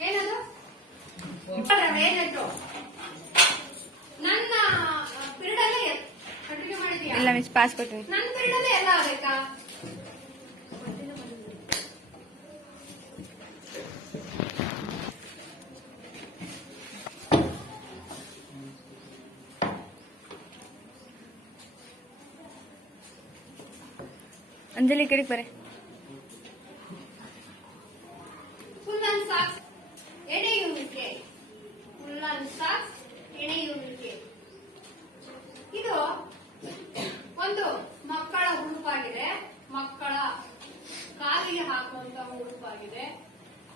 ಏನದು? ನನ್ನ ಮಾಡಿದ್ಯಾ ಇಲ್ಲ ಮಿಸ್ ಪಾಸ್ ಕೊಟ್ಟಿವಿ ನನ್ನ ಪಿರಿಯಡಲ್ಲೇ ಎಲ್ಲ ಆಗ್ಬೇಕಾ? ಅಂಜಲಿ ಕಡೆಗೆ ಬರ್ರಿ ಎಣೆಯುವಿಕೆ. ಫುಲ್ ಅಂಡ್ ಸಾಕ್ಸ್ ಎಣೆಯುವಿಕೆ. ಇದು ಒಂದು ಮಕ್ಕಳ ಉಡುಪಾಗಿದೆ. ಮಕ್ಕಳ ಕಾಲಿಗೆ ಹಾಕುವಂತ ಉಡುಪಾಗಿದೆ.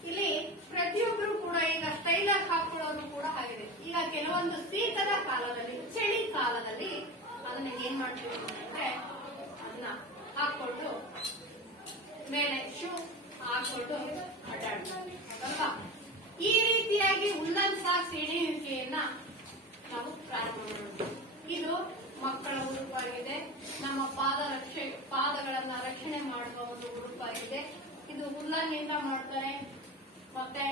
ಇಲ್ಲಿ ಪ್ರತಿಯೊಬ್ಬರು ಕೂಡ ಈಗ ಸ್ಟೈಲರ್ ಹಾಕೊಳ್ಳೋದು ಕೂಡ ಆಗಿದೆ. ಈಗ ಕೆಲವೊಂದು ಶೀತದ ಕಾಲದಲ್ಲಿ, ಚಳಿ ಕಾಲದಲ್ಲಿ ಅದನ್ನ ಏನ್ ಮಾಡ್ತೀವಿ ಅಂದ್ರೆ ಅದನ್ನ ಹಾಕೊಂಡು ಮೇಲೆ ಶೂ ಹಾಕೊಂಡು ಅಡ್ಡಾಡ್ತಾರೆ ಅಲ್ವಾ ಈ ರೀತಿಯಾಗಿ ಉಲ್ಲನ್ ಸಾಕ್ಸ್ ಎಳೆಯುವಿಕೆಯನ್ನ ನಾವು ಪ್ರಾರಂಭ ಮಾಡೋದು ಇದು ಮಕ್ಕಳ ಉಡುಪಾಗಿದೆ ನಮ್ಮ ಪಾದ ರಕ್ಷೆ, ಪಾದಗಳನ್ನ ರಕ್ಷಣೆ ಮಾಡುವ ಒಂದು ಉಡುಪಾಗಿದೆ ಇದು ಉಲ್ಲನ್ನಿಂದ ಮಾಡ್ತಾರೆ. ಮತ್ತೆ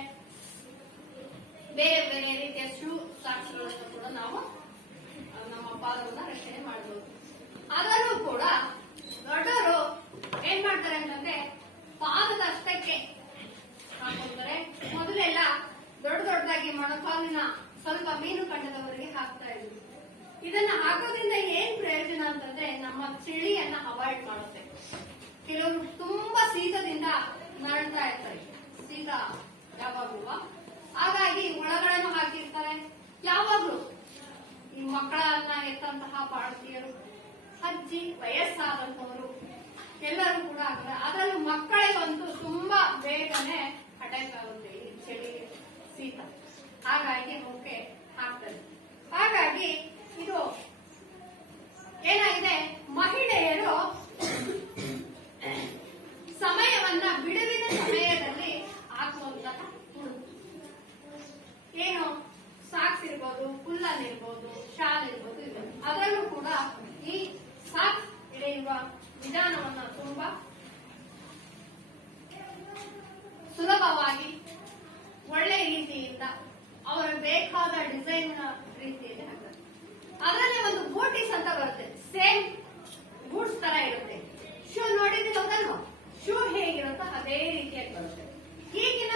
ಬೇರೆ ಬೇರೆ ರೀತಿಯ ಶೂ ಸಾಕ್ಸ್ಗಳನ್ನು ಕೂಡ ನಾವು ನಮ್ಮ ಪಾದವನ್ನ ರಕ್ಷಣೆ ಮಾಡಬಹುದು. ಅದರಲ್ಲೂ ಕೂಡ ಚಳಿಯನ್ನ ಅವಾಯ್ಡ್ ಮಾಡುತ್ತೆ. ಕೆಲವರು ತುಂಬಾ ಶೀತದಿಂದ ನರಳ್ತಾ ಇರ್ತಾರೆ. ಶೀತ ಯಾವಾಗಲೂ ಹಾಗಾಗಿ ಒಳಗಳನ್ನು ಹಾಕಿರ್ತಾರೆ. ಯಾವಾಗ್ಲೂ ಈ ಮಕ್ಕಳನ್ನ ಎತ್ತಂತಹ ಭಾರತೀಯರು ಅಜ್ಜಿ ವಯಸ್ಸಾದಂತವರು ಎಲ್ಲರೂ ಕೂಡ ಆಗ್ತಾರೆ. ಅದರಲ್ಲೂ ಮಕ್ಕಳಿಗಂತೂ ತುಂಬಾ ಬೇಗನೆ ಅಟ್ಯಾಕ್ ಆಗುತ್ತೆ ಈ ಚಳಿ ಶೀತ ಹಾಗಾಗಿ ಅವಕ್ಕೆ ಹಾಕ್ತಾರೆ. ಹಾಗಾಗಿ ಇದು ಏನಾಗಿದೆ ಮಹಿಳೆಯರು ಸಮಯವನ್ನ ಬಿಡುವಿನ ಸಮಯದಲ್ಲಿ ಹಾಕುವಂತಹ ಉಡುಪು ಏನು ಸಾಕ್ಸ್ ಇರ್ಬೋದು ಕುಲ್ಲನ್ ಇರ್ಬೋದು ಶಾಲ್ ಇರ್ಬೋದು ಇದೆ ಅದರಲ್ಲೂ ಕೂಡ ಈ ಸಾಕ್ಸ್ ಎಳೆಯುವ ವಿಧಾನವನ್ನ ತುಂಬಾ ಸುಲಭವಾಗಿ ಒಳ್ಳೆ ರೀತಿಯಿಂದ ಅವರ ಬೇಕಾದ ಡಿಸೈನ್ ರೀತಿಯಲ್ಲಿ ಹಾಕ್ತಾರೆ ಅದರಲ್ಲಿ ಒಂದು ಬೂಟೀಸ್ ಅಂತ ಬರುತ್ತೆ ಸೇಮ್ ಬೂಟ್ಸ್ ತರ ಇರುತ್ತೆ ಶೂ ನೋಡಿದ್ರೆ ಹೌದಲ್ವಾ ಶೂ ಹೇಗಿರುತ್ತೋ ಅದೇ ರೀತಿಯಾಗಿ ಬರುತ್ತೆ ಈಗಿನ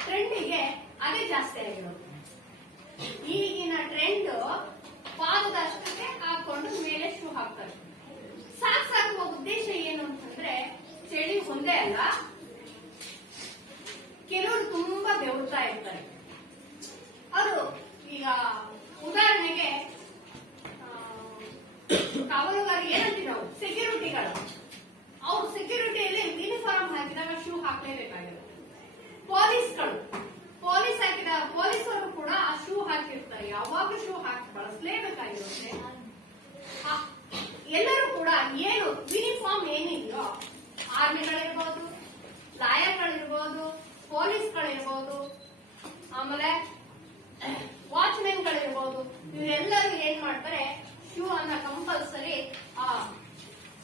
ಟ್ರೆಂಡಿಗೆ ಅದೇ ಜಾಸ್ತಿ ಆಗಿರೋದು ಈಗಿನ ಟ್ರೆಂಡ್ ಪಾದದ ಅಷ್ಟಕ್ಕೆ ಹಾಕೊಂಡು ಮೇಲೆ ಶೂ ಹಾಕ್ತಾರೆ ಸಾಕ್ಸ್ ಹಾಕುವ ಉದ್ದೇಶ ಏನು ಅಂತಂದ್ರೆ ಚಳಿ ಒಂದೇ ಅಲ್ಲ ಕೆಲವರು ತುಂಬಾ ಬೆವರ್ತಾ ಇರ್ತಾರೆ ಅವರು ಈಗ ಉದಾಹರಣೆಗೆ ಆ, ಕಾವಲುಗಾರ ಏನಂತೀವಿ ನಾವು ಸೆಕ್ಯೂರಿಟಿಗಳು ಅವ್ರು ಸೆಕ್ಯೂರಿಟಿಯಲ್ಲಿ ಯೂನಿಫಾರ್ಮ್ ಹಾಕಿದಾಗ ಶೂ ಹಾಕ್ಲೇಬೇಕಾಗಿರುತ್ತೆ ಪೊಲೀಸ್ಗಳು ಪೊಲೀಸ್ ಹಾಕಿದ ಪೊಲೀಸರು ಕೂಡ ಆ ಶೂ ಹಾಕಿರ್ತಾರೆ ಯಾವಾಗಲೂ ಶೂ ಹಾಕಿ ಬಳಸಲೇಬೇಕಾಗಿರುತ್ತೆ ಆ, ಎಲ್ಲರೂ ಕೂಡ ಏನು ಯೂನಿಫಾರ್ಮ್ ಏನಿದೆಯೋ ಆರ್ಮಿಗಳಿರ್ಬೋದು ಲಾಯರ್ಗಳಿರ್ಬೋದು ಪೊಲೀಸ್ಗಳಿರ್ಬೋದು ಆಮೇಲೆ ವಾಚ್ಮೆನ್ಗಳಿರ್ಬೋದು ಇವರೆಲ್ಲರೂ ಏನ್ ಮಾಡ್ತಾರೆ? ಶೂ ಅನ್ನ ಕಂಪಲ್ಸರಿ ಆ,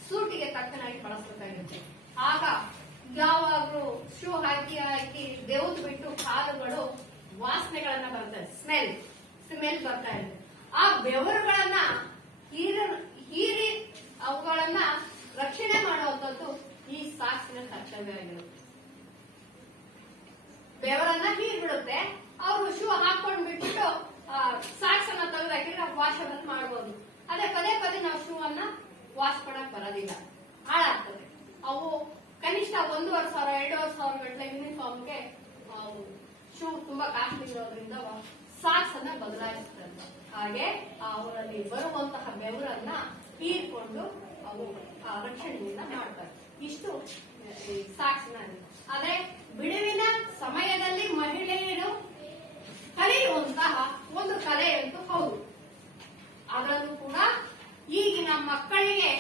ಸೂಟಿಗೆ ತಕ್ಕನಾಗಿ ಇರುತ್ತೆ. ಆಗ ಯಾವಾಗ್ಲೂ ಶೂ ಹಾಕಿ ಹಾಕಿ ಬೆವ್ದು ಬಿಟ್ಟು ಕಾಲುಗಳು ವಾಸನೆಗಳನ್ನ ಬರ್ತದೆ ಸ್ಮೆಲ್ ಸ್ಮೆಲ್ ಬರ್ತಾ ಇದೆ ಆ ಬೆವರುಗಳನ್ನ ಹೀರ ಹೀರಿ ಅವುಗಳನ್ನ ರಕ್ಷಣೆ ಮಾಡುವಂತದ್ದು ಈ ಸಾಕ್ಸಿನ ಕರ್ತವ್ಯ ಆಗಿರುತ್ತೆ. ಬೆವರನ್ನ ಹೀರ್ಬಿಡುತ್ತೆ. ಅವರು ಶೂ ಹಾಕೊಂಡ್ ಬಿಟ್ಬಿಟ್ಟು ಸಾಕ್ಸ್ ಅನ್ನ ತೆಗೆದು ಹಾಕಿದ್ರೆ ವಾಶವನ್ನು ಮಾಡಬಹುದು ಅದೇ ಪದೇ ಪದೇ ನಾವು ಶೂ ಅನ್ನ ವಾಶ್ ಮಾಡಕ್ ಬರೋದಿಲ್ಲ. ಹಾಳಾಗ್ತದೆ. ಅವು ಕನಿಷ್ಠ ಒಂದೂವರೆ ಸಾವಿರ, ಎರಡೂವರೆ ಸಾವಿರ ಗಂಟೆ ಯೂನಿಫಾರ್ಮ್ಗೆ ಶೂ ತುಂಬಾ ಕಾಸ್ಟ್ಲಿ ಇರೋದ್ರಿಂದ ಸಾಕ್ಸ್ ಅನ್ನ ಬದಲಾಯಿಸ್ತದೆ ಹಾಗೆ ಅವರಲ್ಲಿ ಬರುವಂತಹ ಬೆವರನ್ನ ಹೀರ್ಕೊಂಡು ಅವು ರಕ್ಷಣೆಯಿಂದ ಮಾಡ್ತಾರೆ. ಇಷ್ಟು ಸಾಕ್ಸ್ ಅದೇ ಬಿಡುವಿನ ಸಮಯದಲ್ಲಿ ಮಹಿಳೆಯರು ಕಲಿಯುವಂತಹ ಒಂದು ಕಲೆ ಅಂತೂ ಹೌದು. ಅದರಲ್ಲೂ ಕೂಡ ಈಗಿನ ಮಕ್ಕಳಿಗೆ,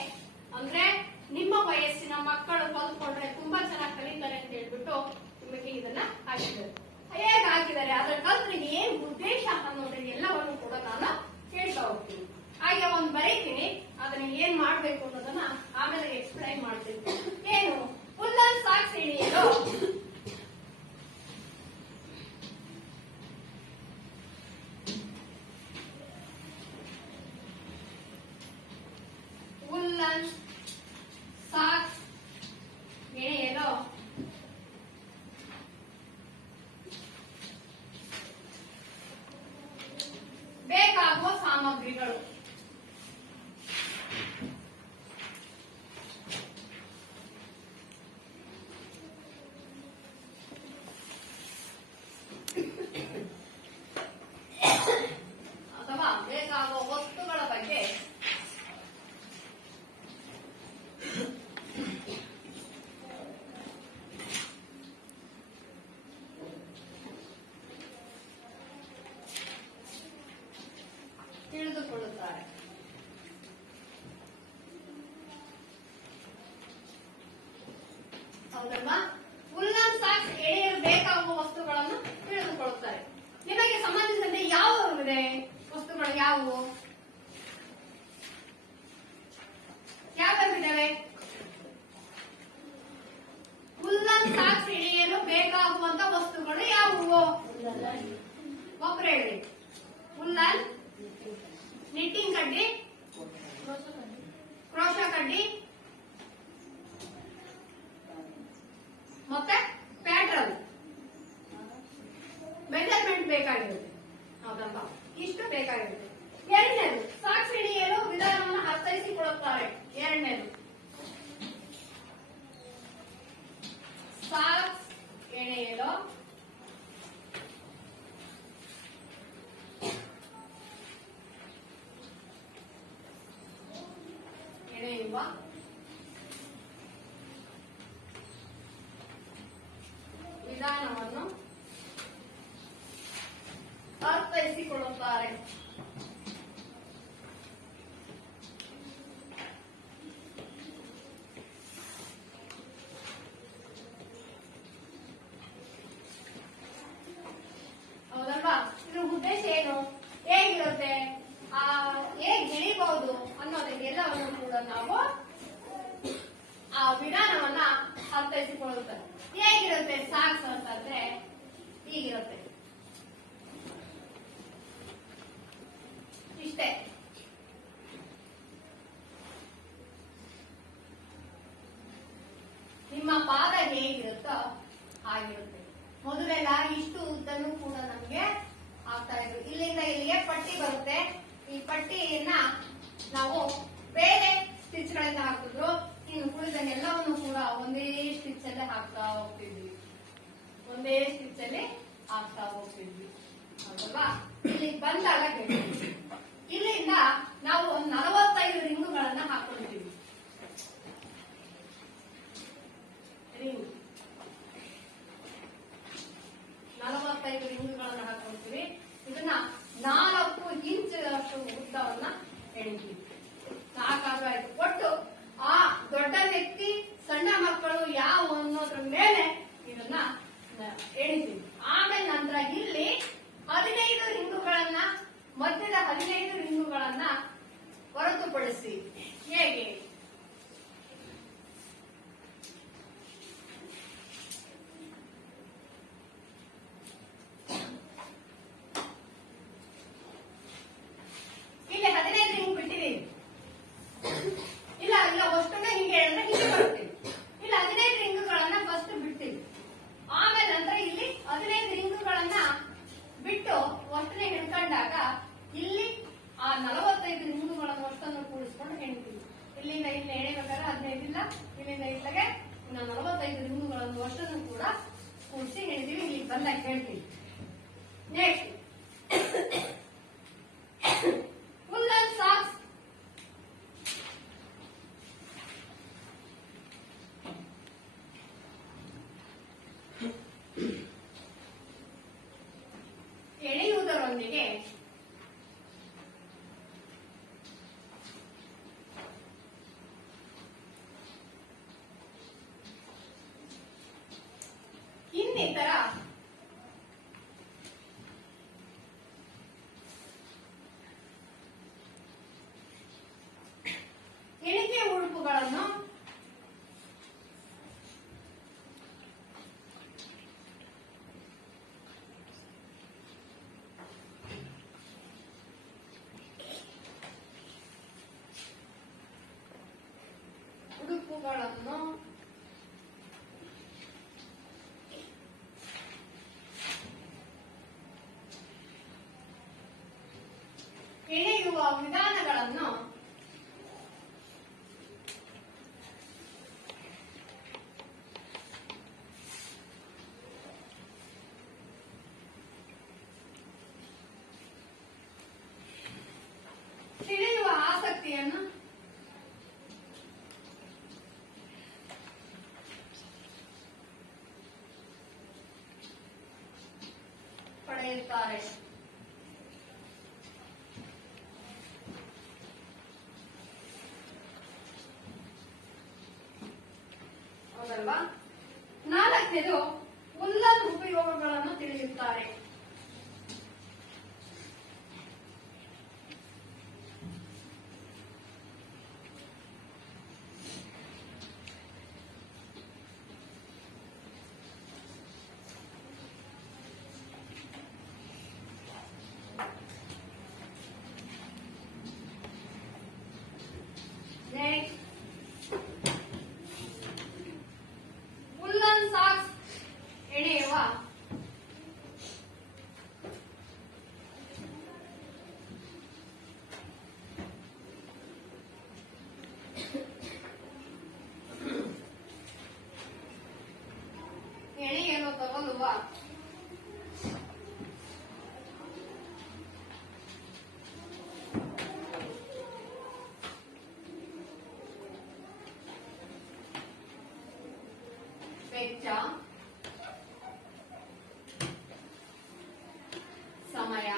ಅಂದ್ರೆ ನಿಮ್ಮ ವಯಸ್ಸಿನ ಮಕ್ಕಳು ಕಲ್ತ್ಕೊಂಡ್ರೆ ತುಂಬಾ ಚೆನ್ನಾಗಿ ಕಲಿತಾರೆ ಅಂತ ಹೇಳ್ಬಿಟ್ಟು ನಿಮಗೆ ಇದನ್ನ ಹಾಕಿದ್ದಾರೆ. ಹೇಗೆ ಹಾಕಿದ್ದಾರೆ ಅದ್ರ ಕಲ್ತ್ರೆ ಏನ್ ಉದ್ದೇಶ ಅನ್ನೋದ್ರ ಎಲ್ಲವನ್ನು ಕೂಡ ನಾನು ಹೇಳ್ತಾ ಹೋಗ್ತೀನಿ. ಹಾಗೆ ಒಂದು ಬರೀತೀನಿ ಅದನ್ನ ಏನ್ ಮಾಡ್ಬೇಕು ಅನ್ನೋದನ್ನ ಆಮೇಲೆ ಎಕ್ಸ್ಪ್ಲೈನ್ ಮಾಡ್ತೀನಿ. ಏನು? ಸಂದರ್ಭ ಉಲ್ಲನ್ ಸಾಕ್ಸ್ ಎಳೆಯಲು ಬೇಕಾಗುವ ವಸ್ತುಗಳನ್ನು ತಿಳಿದುಕೊಳ್ಳುತ್ತಾರೆ. ನಿಮಗೆ ಸಂಬಂಧಿಸಿದಂತೆ ಯಾವ ಇದೆ ಆಮೇಲೆ ನಂತರ ಇಲ್ಲಿ ಹದಿನೈದು ರಿಂಗುಗಳನ್ನ ಮಧ್ಯದ ಹದಿನೈದು ರಿಂಗುಗಳನ್ನ ಹೊರತುಪಡಿಸಿ. ಹೇಗೆ? Come like help me. Next. ವಿಧಾನಗಳನ್ನು ತಿಳಿಯುವ ಆಸಕ್ತಿಯನ್ನು ಪಡೆಯುತ್ತಾರೆ ಎಣೆಯನ್ನು ತಗೊಳ್ಳುವ ವೆಚ್ಚ ಸಮಯ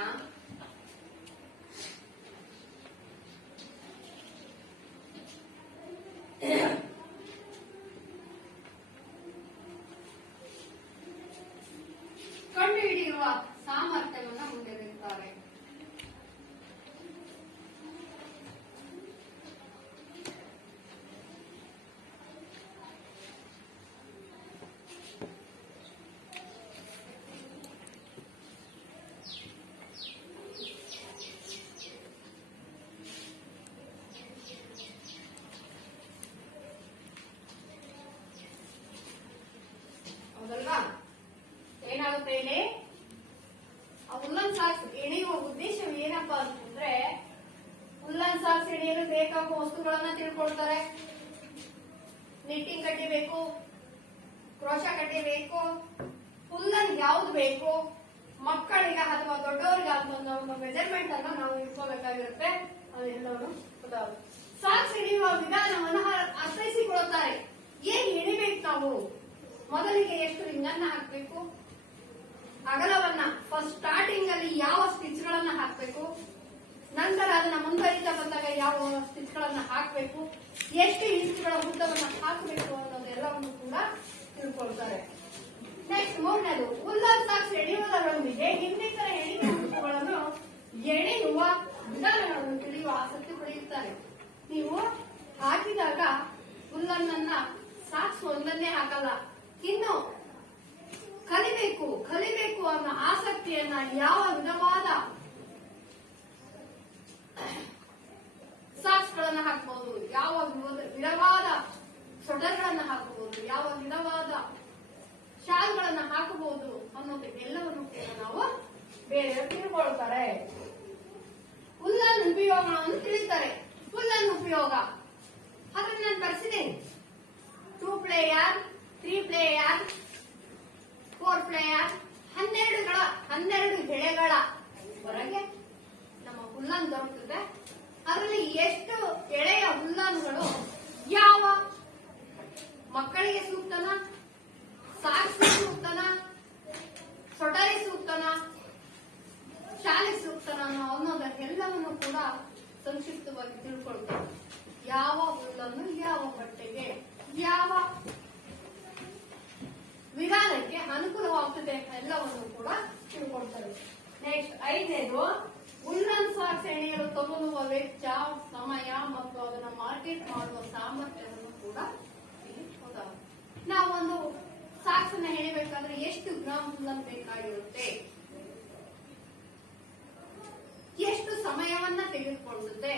ಕಂಡುಹಿಡಿಯುವ ಸಾಮರ್ಥ್ಯವನ್ನು ಹೊಂದಿರುತ್ತಾರೆ ಹೌದಲ್ವಾ? ಏನಾಗುತ್ತೆ ಇಲ್ಲಿ ಆ ಉಲ್ಲನ್ ಸಾಕ್ಸ್ ಎಣೆಯುವ ಉದ್ದೇಶ ಏನಪ್ಪಾ ಅಂತಂದ್ರೆ, ಉಲ್ಲನ್ ಸಾಕ್ಸ್ ಎಣೆಯಲು ಬೇಕಾಗುವ ವಸ್ತುಗಳನ್ನ ತಿಳ್ಕೊಳ್ತಾರೆ. ನಿಟ್ಟಿಂಗ್ ಕಟ್ಟಿ ಬೇಕು ಕ್ರೋಶ ಬೇಕು ಉಲ್ಲನ್ ಯಾವ್ದು ಬೇಕು, ಮಕ್ಕಳಿಗೆ ಅಥವಾ ದೊಡ್ಡವರಿಗೆ ಅಂತ ಒಂದು ಮೆಜರ್ಮೆಂಟ್ ಅನ್ನು ನಾವು ಇಟ್ಕೋಬೇಕಾಗಿರುತ್ತೆ. ಅದೆಲ್ಲವನ್ನು ಗೊತ್ತಾಗುತ್ತೆ. ಸಾಕ್ಸ್ ಹಿಡಿಯುವ ವಿಧಾನವನ್ನು ಅರ್ಥೈಸಿಕೊಳ್ಳುತ್ತಾರೆ. ಏನ್ ಎಣಿಬೇಕು ನಾವು? ಮೊದಲಿಗೆ ಎಷ್ಟು ರಿಂಗನ್ನ ಹಾಕಬೇಕು? ಅಗಲವನ್ನ ಫಸ್ಟ್ ಸ್ಟಾರ್ಟಿಂಗ್ ಅಲ್ಲಿ ಯಾವ ಸ್ಟಿಚ್ ಗಳನ್ನ ಹಾಕಬೇಕು? ನಂತರ ಅದನ್ನ ಮುಂದುವರಿತಾ ಬಂದಾಗ ಯಾವ ಸ್ಟಿಚ್ ಗಳನ್ನ ಹಾಕಬೇಕು? ಎಷ್ಟು ಇಂಚುಗಳ ಉದ್ದವನ್ನ ಹಾಕಬೇಕು ಅನ್ನೋದೆಲ್ಲವನ್ನು ಕೂಡ ತಿಳ್ಕೊಳ್ತಾರೆ. ನೆಕ್ಸ್ಟ್ ಮೂರನೇದು ಉಲ್ಲಾಸ್ ಸಾಕ್ಸ್ ಎಳೆಯುವುದರೊಂದಿಗೆ ಇನ್ನಿತರ ಎಣಿಕೆ ವಸ್ತುಗಳನ್ನು ಎಳೆಯುವ ವಿಧಾನಗಳನ್ನು ತಿಳಿಯುವ ಆಸಕ್ತಿ ಪಡೆಯುತ್ತಾರೆ. ನೀವು ಹಾಕಿದಾಗ ಉಲ್ಲನ್ನ ಸಾಕ್ಸ್ ಒಂದನ್ನೇ ಹಾಕಲ್ಲ. ಇನ್ನು ಕಲಿಬೇಕು ಕಲಿಬೇಕು ಅನ್ನೋ ಆಸಕ್ತಿಯನ್ನ ಯಾವ ವಿಧವಾದ ಸಾಕ್ಸ್ ಗಳನ್ನ ಹಾಕಬಹುದು ಯಾವ ವಿಧವಾದ ವಿಧವಾದ ಸ್ವೆಟರ್ಗಳನ್ನ ಹಾಕಬಹುದು ಯಾವ ವಿಧವಾದ ಶಾಲ್ಗಳನ್ನ ಹಾಕಬಹುದು ಅನ್ನೋದು ಎಲ್ಲವನ್ನು ಕೂಡ ನಾವು ಬೇರೆ ತಿಳ್ಕೊಳ್ತಾರೆ. ಹುಲ್ಲನ್ನು ಉಪಯೋಗಗಳನ್ನು ತಿಳಿತಾರೆ. ಹುಲ್ಲನ್ನು ಉಪಯೋಗ. ಅದನ್ನ ನಾನು ಬರ್ಸಿದ್ದೀನಿ two player three player four player ಹನ್ನೆರಡುಗಳ ಹನ್ನೆರಡು ಎಳೆಗಳ ಹೊರಗೆ ನಮ್ಮ ಹುಲ್ಲನ್ ದೊರಕುತ್ತದೆ ಅದರಲ್ಲಿ ಎಷ್ಟು ಎಳೆಯ ಹುಲ್ಲನ್ಗಳು, ಯಾವ ಮಕ್ಕಳಿಗೆ ಸೂಕ್ತನ ಸಾಕ್ಷಿ ಸೂಕ್ತನ, ಸೊಟರಿ ಸೂಕ್ತನ, ಶಾಲೆ ಸೂಕ್ತನ ಅನ್ನೋ- ಅನ್ನೋದನ್ನೆಲ್ಲವನ್ನು ಕೂಡ ಸಂಕ್ಷಿಪ್ತವಾಗಿ ತಿಳ್ಕೊಳ್ತೇವೆ ಯಾವ ಹುಲ್ಲನ್ನು ಯಾವ ಬಟ್ಟೆಗೆ, ಯಾವ ವಿಧಾನಕ್ಕೆ ಅನುಕೂಲವಾಗ್ತದೆ ಎಲ್ಲವನ್ನು ಕೂಡ ತಿಳ್ಕೊಳ್ತಾರೆ. ನೆಕ್ಸ್ಟ್ ಐದನೇದು ಉಲ್ಲನ್ ಸಾಕ್ಸ್ ಎಣೆಯಲು ತಗೊಳ್ಳುವ ವೆಚ್ಚ, ಸಮಯ ಮತ್ತು ಅದನ್ನ ಮಾರ್ಕೆಟ್ ಮಾಡುವ ಸಾಮರ್ಥ್ಯವನ್ನು ಕೂಡ. ನಾವೊಂದು ಸಾಕ್ಸ್ ಅನ್ನ ಹೇಳಬೇಕಾದ್ರೆ ಎಷ್ಟು ಗ್ರಾಮ್ ಉಲ್ಲನ್ ಬೇಕಾಗಿರುತ್ತೆ? ಎಷ್ಟು ಸಮಯವನ್ನ ತೆಗೆದುಕೊಳ್ಳುತ್ತೆ?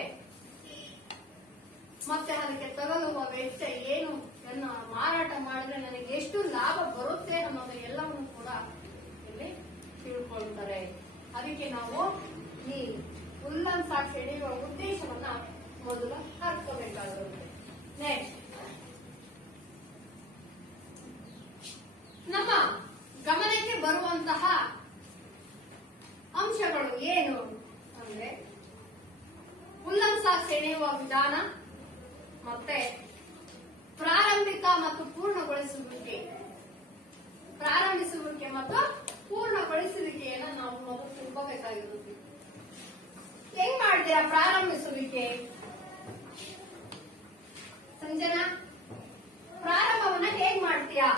ಮತ್ತೆ ಅದಕ್ಕೆ ತಗಲುವ ವೆಚ್ಚ ಏನು? ನನ್ನ ಮಾರಾಟ ಮಾಡಿದ್ರೆ ನನಗೆ ಎಷ್ಟು ಲಾಭ ಬರುತ್ತೆ ಅನ್ನೋದು ಎಲ್ಲವನ್ನು ಕೂಡ ಇಲ್ಲಿ ತಿಳ್ಕೊಳ್ತಾರೆ ಅದಕ್ಕೆ ನಾವು ಈ ಉಲ್ಲನ್ ಸಾಕ್ ಸೆಳೆಯುವ ಉದ್ದೇಶವನ್ನ ಮೊದಲು ಹಾಕೋಬೇಕಾಗುತ್ತೆ ನೆಕ್ಸ್ಟ್ ನಮ್ಮ ಗಮನಕ್ಕೆ ಬರುವಂತಹ ಅಂಶಗಳು ಏನು ಅಂದ್ರೆ ಉಲ್ಲನ್ ಸಾಕ್ ಸೆಳೆಯುವ ವಿಧಾನ, ಮತ್ತೆ ಪ್ರಾರಂಭಿಕ ಮತ್ತು ಪೂರ್ಣಗೊಳಿಸುವಿಕೆ. ಪ್ರಾರಂಭಿಸುವಿಕೆ ಮತ್ತು ಪೂರ್ಣಗೊಳಿಸುವಿಕೆಯನ್ನು ನಾವು ಮೊದಲು ತುಂಬಬೇಕಾಗಿರುತ್ತೆ ಹೆಂಗ್ ಮಾಡ್ತೀರಾ ಪ್ರಾರಂಭಿಸುವಿಕೆ? ಸಂಜನಾ, ಪ್ರಾರಂಭವನ್ನ ಹೇಗ್ ಮಾಡ್ತೀಯಾ?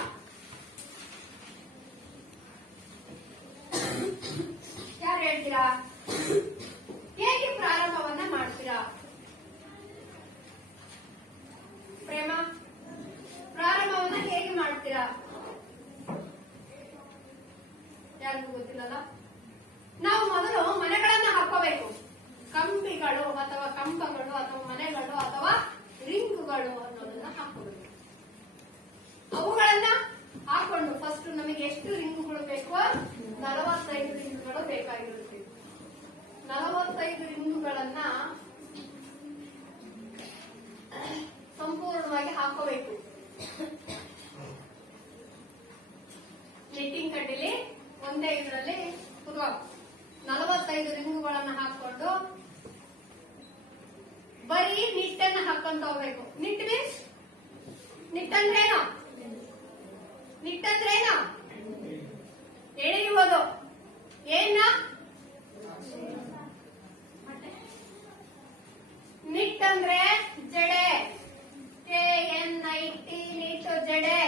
ಯಾರು ಹೇಳ್ತೀರಾ? ಹೇಗೆ ಪ್ರಾರಂಭವನ್ನ ಮಾಡ್ತೀರಾ? ಪ್ರೇಮ? ಪ್ರಾರಂಭವನ್ನ ಹೇಗೆ ಮಾಡ್ತೀರಾ? ಯಾರಿಗೂ ಗೊತ್ತಿಲ್ಲಲ್ಲ? ನಾವು ಮೊದಲು ಮನೆಗಳನ್ನ ಹಾಕೋಬೇಕು ಕಂಬಿಗಳು ಅಥವಾ ಕಂಬಗಳು ಅಥವಾ ಮನೆಗಳು ಅಥವಾ ರಿಂಗುಗಳು ಅನ್ನೋದನ್ನ ಹಾಕೋಬೇಕು ಅವುಗಳನ್ನ ಹಾಕೊಂಡು ಫಸ್ಟ್ ನಮಗೆ ಎಷ್ಟು ರಿಂಗುಗಳು ಬೇಕು ನಲವತ್ತೈದು ರಿಂಗುಗಳು ಬೇಕಾಗಿರುತ್ತೆ ನಲವತ್ತೈದು ರಿಂಗುಗಳನ್ನ ಸಂಪೂರ್ಣವಾಗಿ ಹಾಕೋಬೇಕು ನೆಟ್ಟಿಂಗ್ ಕಡ್ಡಿಲಿ ಒಂದೇ ಇದರಲ್ಲಿ ಕುದುವ ನಲವತ್ತೈದು ರಿಂಗುಗಳನ್ನ ಹಾಕೊಂಡು ಬರೀ ನಿಟ್ಟನ್ನ ಹಾಕೊಂತ ಹೋಗ್ಬೇಕು ನಿಟ್ ಮೀನ್ಸ್ ನಿಟ್ಟಂದ್ರೇನು ನಿಟ್ಟಂದ್ರೇನು ಎಳೆಯುವುದು ಏನ ನಿಟ್ಟಂದ್ರೆ ಜಡೆ K N I T knit ಜಡೆ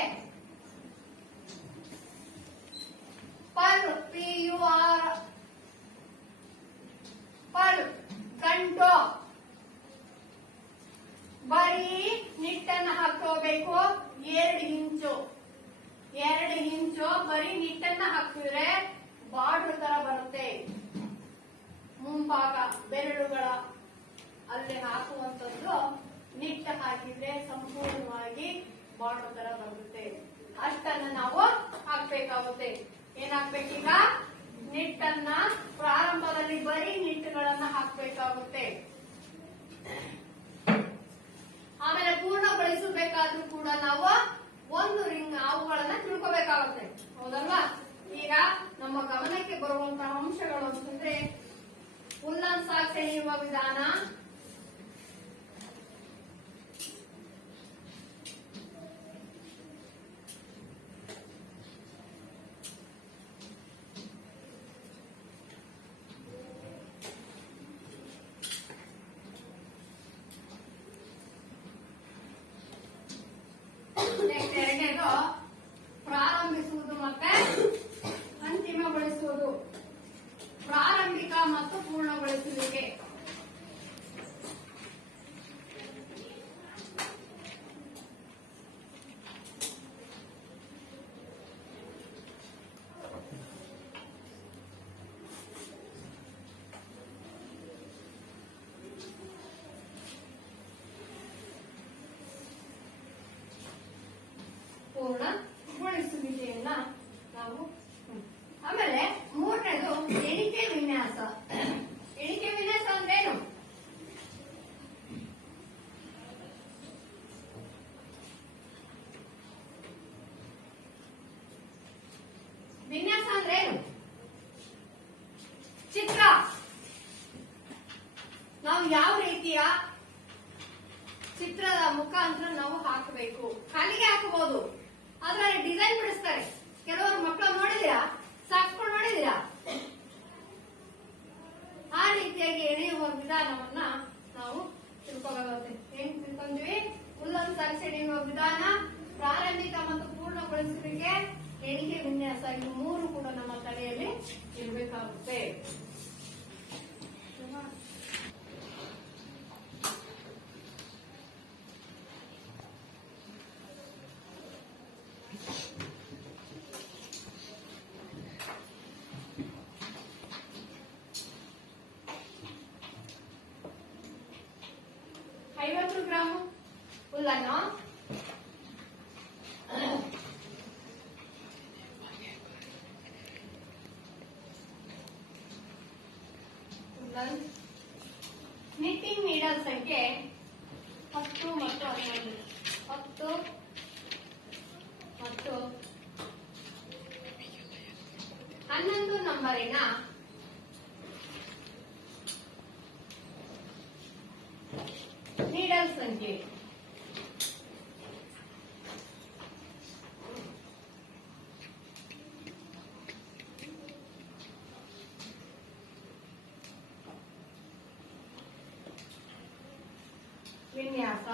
purl P U R purl ಗಂಟು ಬರೀ ನಿಟ್ಟನ್ನ ಹಾಕೋಬೇಕು ಎರಡು ಇಂಚು ಎರಡು ಇಂಚು ಬರೀ ನಿಟ್ಟನ್ನ ಹಾಕಿದ್ರೆ ಬಾರ್ಡರ್ ತರ ಬರುತ್ತೆ ಮುಂಭಾಗ ಬೆರಳುಗಳ ಅಲ್ಲಿ ಹಾಕುವಂತದ್ದು ನಿಟ್ಟ ಹಾಕಿದ್ರೆ ಸಂಪೂರ್ಣವಾಗಿ ಬಾರ್ಡರ್ ತರ ಬರುತ್ತೆ ಅಷ್ಟನ್ನ ನಾವು ಹಾಕ್ಬೇಕಾಗುತ್ತೆ ಏನ್ ಹಾಕ್ಬೇಕೀಗ ನಿಟ್ಟನ್ನ ಪ್ರಾರಂಭದಲ್ಲಿ ಬರೀ ನಿಟ್ಟುಗಳನ್ನ ಹಾಕ್ಬೇಕಾಗುತ್ತೆ. ಆಮೇಲೆ ಪೂರ್ಣಗೊಳಿಸಬೇಕಾದ್ರೂ ಕೂಡ ನಾವು ಒಂದು ರಿಂಗ್ ಅವುಗಳನ್ನ ತಿಳ್ಕೋಬೇಕಾಗುತ್ತೆ. ಹೌದಲ್ವಾ? ಈಗ ನಮ್ಮ ಗಮನಕ್ಕೆ ಬರುವಂತಹ ಅಂಶಗಳು ಅಂತಂದ್ರೆ, ಉಲ್ಲನ್ ಎಳೆಯುವ ವಿಧಾನ Next ಎರಡನೇದು ಪ್ರಾರಂಭಿಸುವುದು ಮತ್ತೆ ಅಂತಿಮಗೊಳಿಸುವುದು ಪ್ರಾರಂಭಿಕ ಮತ್ತು ಪೂರ್ಣಗೊಳಿಸುವಿಕೆ ಪೂರ್ಣಗೊಳಿಸುವಿಕೆಯನ್ನ ನಾವು ಹ್ಮ್. ಆಮೇಲೆ ಮೂರನೇದು ಎಣಿಕೆ ವಿನ್ಯಾಸ ಎಣಿಕೆ ವಿನ್ಯಾಸ ಅಂದ್ರೇನು ವಿನ್ಯಾಸ ಅಂದ್ರೇನು ಚಿತ್ರ ನಾವು ಯಾವ ಚಿತ್ರದ ಮುಖಾಂತರ ನಾವು ಹಾಕಬೇಕು. ಖಾಲಿಗೆ ಹಾಕಬಹುದು. ಆದ್ರೆ ಡಿಸೈನ್ ಬಿಡಿಸ್ತಾರೆ. ಕೆಲವರು ಮಕ್ಕಳು ನೋಡಿದಿರಾ ಸಾಕ್ಸ್ಕೊಂಡು ನೋಡಿದಿರಾ ಆ ರೀತಿಯಾಗಿ ಎಳೆಯುವ ವಿಧಾನವನ್ನ ನಾವು ತಿಳ್ಕೊಬೇಕಾಗುತ್ತೆ ಏನ್ ತಿಳ್ಕೊಂಡ್ವಿ? ಹುಲ್ಲನ್ನು ಸರಿಸಿ ಎಳೆಯುವ ವಿಧಾನ ಪ್ರಾರಂಭಿಕ ಮತ್ತು ಪೂರ್ಣಗೊಳಿಸುವಿಕೆ. ಎಣಿಕೆ ವಿನ್ಯಾಸ. ಇವು ಮೂರು ಕೂಡ ನಮ್ಮ ತಲೆಯಲ್ಲಿ ಇರಬೇಕಾಗುತ್ತೆ ಐವತ್ತು ಗ್ರಾಮ್ ಹುಲ್ಲನ್ ನಿಟ್ಟಿಂಗ್ ನೀಡಲ್ ಸಂಖ್ಯೆ ಹತ್ತು ಮತ್ತು ಹನ್ನೊಂದು. ಹತ್ತು ಮತ್ತು ಹನ್ನೊಂದು ನಂಬರಿನ ನೀಡಲ್ ಸಂಖ್ಯೆ. ವಿನ್ಯಾಸ